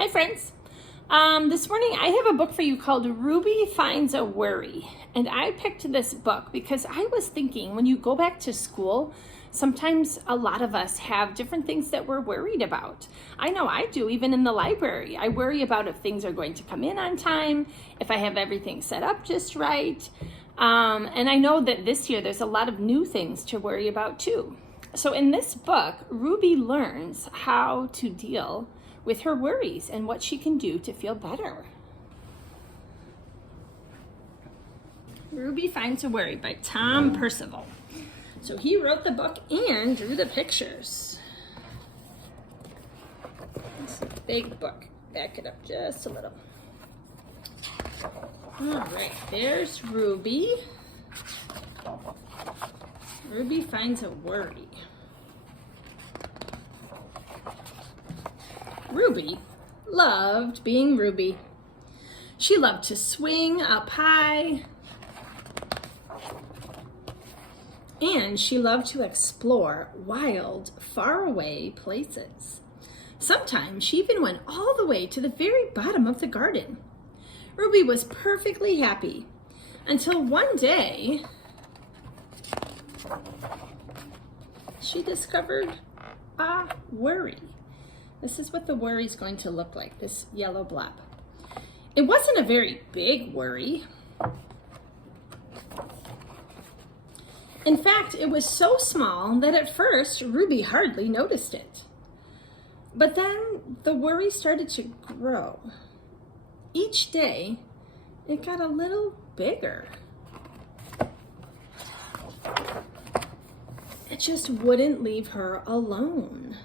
Hi friends. This morning I have a book for you called Ruby Finds a Worry. And I picked this book because I was thinking when you go back to school, sometimes a lot of us have different things that we're worried about. I know I do, even in the library. I worry about if things are going to come in on time, if I have everything set up just right. And I know that this year there's a lot of new things to worry about too. So in this book, Ruby learns how to deal with her worries and what she can do to feel better. Ruby Finds a Worry by Tom Percival. So he wrote the book and drew the pictures. It's a big book. Back it up just a little. All right, there's Ruby. Ruby finds a worry. Ruby loved being Ruby. She loved to swing up high, and she loved to explore wild, faraway places. Sometimes she even went all the way to the very bottom of the garden. Ruby was perfectly happy until one day she discovered a worry. This is what the worry is going to look like, this yellow blob. It wasn't a very big worry. In fact, it was so small that at first Ruby hardly noticed it. But then the worry started to grow. Each day, it got a little bigger. It just wouldn't leave her alone.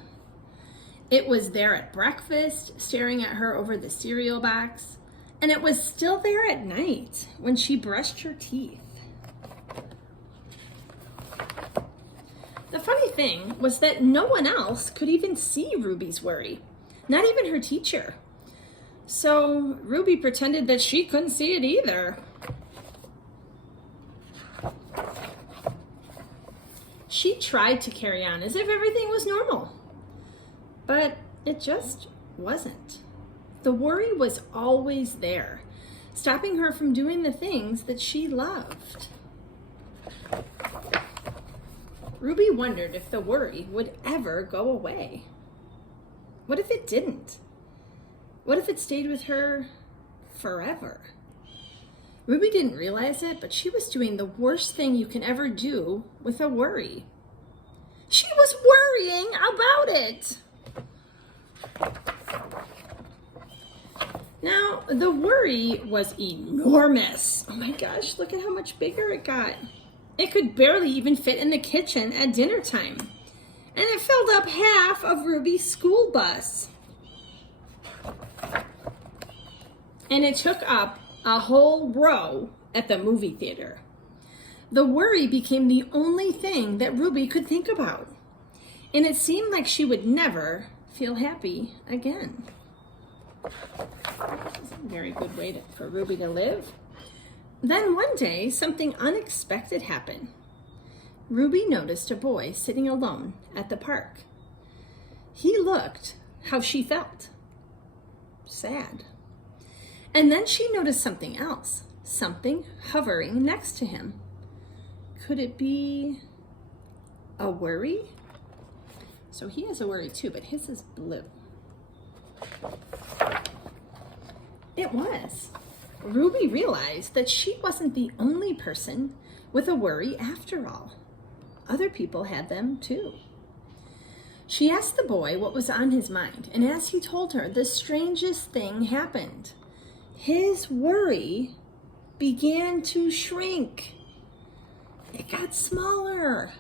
It was there at breakfast, staring at her over the cereal box, and it was still there at night when she brushed her teeth. The funny thing was that no one else could even see Ruby's worry, not even her teacher. So Ruby pretended that she couldn't see it either. She tried to carry on as if everything was normal. But it just wasn't. The worry was always there, stopping her from doing the things that she loved. Ruby wondered if the worry would ever go away. What if it didn't? What if it stayed with her forever? Ruby didn't realize it, but she was doing the worst thing you can ever do with a worry. She was worrying about it. Now, the worry was enormous. Oh my gosh, look at how much bigger it got. It could barely even fit in the kitchen at dinner time. And it filled up half of Ruby's school bus. And it took up a whole row at the movie theater. The worry became the only thing that Ruby could think about. And it seemed like she would never feel happy again. That's a very good way for Ruby to live. Then one day, something unexpected happened. Ruby noticed a boy sitting alone at the park. He looked how she felt, sad. And then she noticed something else, something hovering next to him. Could it be a worry? So he has a worry too, but his is blue. It was. Ruby realized that she wasn't the only person with a worry after all. Other people had them too. She asked the boy what was on his mind, and as he told her, the strangest thing happened. His worry began to shrink. It got smaller.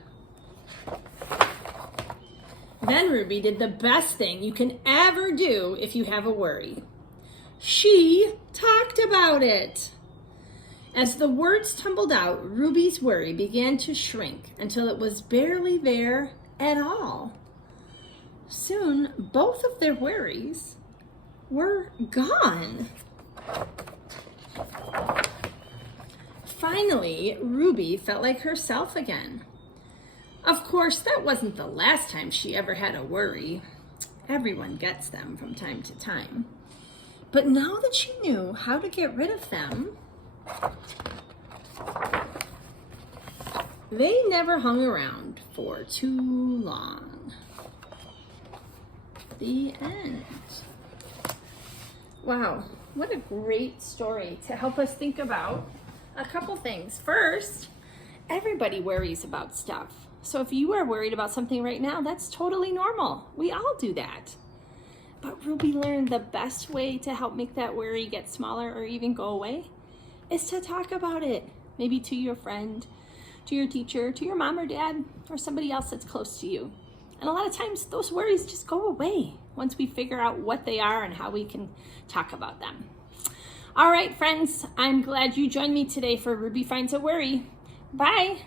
Then Ruby did the best thing you can ever do if you have a worry. She talked about it. As the words tumbled out, Ruby's worry began to shrink until it was barely there at all. Soon, both of their worries were gone. Finally, Ruby felt like herself again. Of course, that wasn't the last time she ever had a worry. Everyone gets them from time to time. But now that she knew how to get rid of them, they never hung around for too long. The end. Wow, what a great story to help us think about a couple things. First, everybody worries about stuff. So if you are worried about something right now, that's totally normal. We all do that. But Ruby learned the best way to help make that worry get smaller or even go away is to talk about it. Maybe to your friend, to your teacher, to your mom or dad, or somebody else that's close to you. And a lot of times those worries just go away once we figure out what they are and how we can talk about them. All right, friends, I'm glad you joined me today for Ruby Finds a Worry. Bye.